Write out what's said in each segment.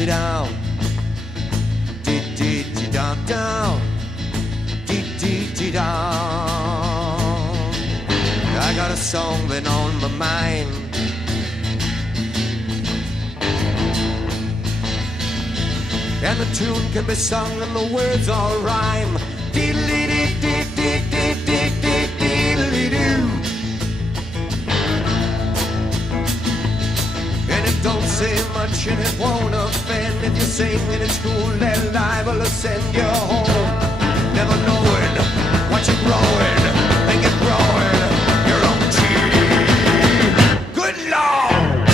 dee down, dee dee dee down down, dee dee dee down. I got a song been on my mind. And the tune can be sung and the words all rhyme. Diddly-dee-dee-dee-dee-dee-dee-dee-dee-doo. And it don't say much and it won't offend. If you sing and it's cool, they're liable to send you home. Never knowing what you're growing and get growing your own tree. Good Lord!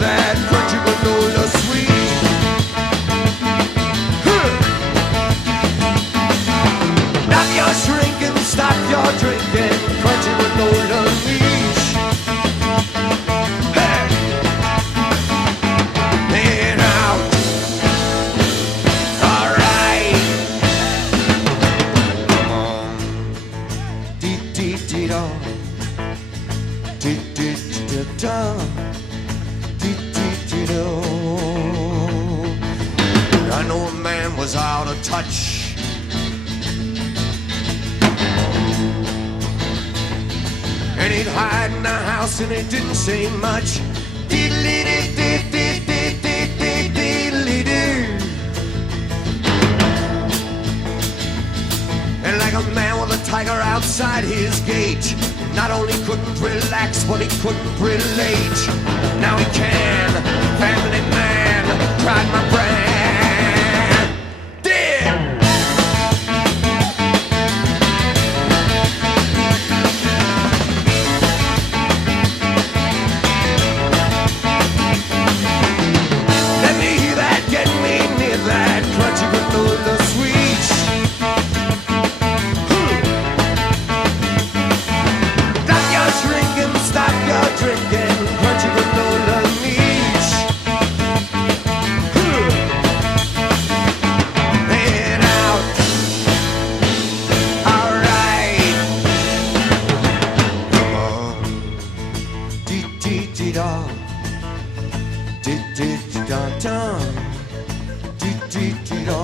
That crunchy granola sweet. Stop your shrinking, stop your drinking, crunchy granola leash. Hey, and out. All right, come on. Dee dee dee da, dee dee dee da. I know a man was out of touch. And he'd hide in the house and he didn't say much. Diddly-dee-dee-dee-dee-dee-dee-dee-dee-dee. And like a man with a tiger outside his gate, not only couldn't relax, but he couldn't relate. Now he can, family man, tried my brand. Damn! Let me hear that, get me near that, crunchy granola sweet. Drinking, stop your drinking, crunchy granola niche. And out. All right. Come on. Dee dee dee da. Dee dee dee da da. Dee dee dee da.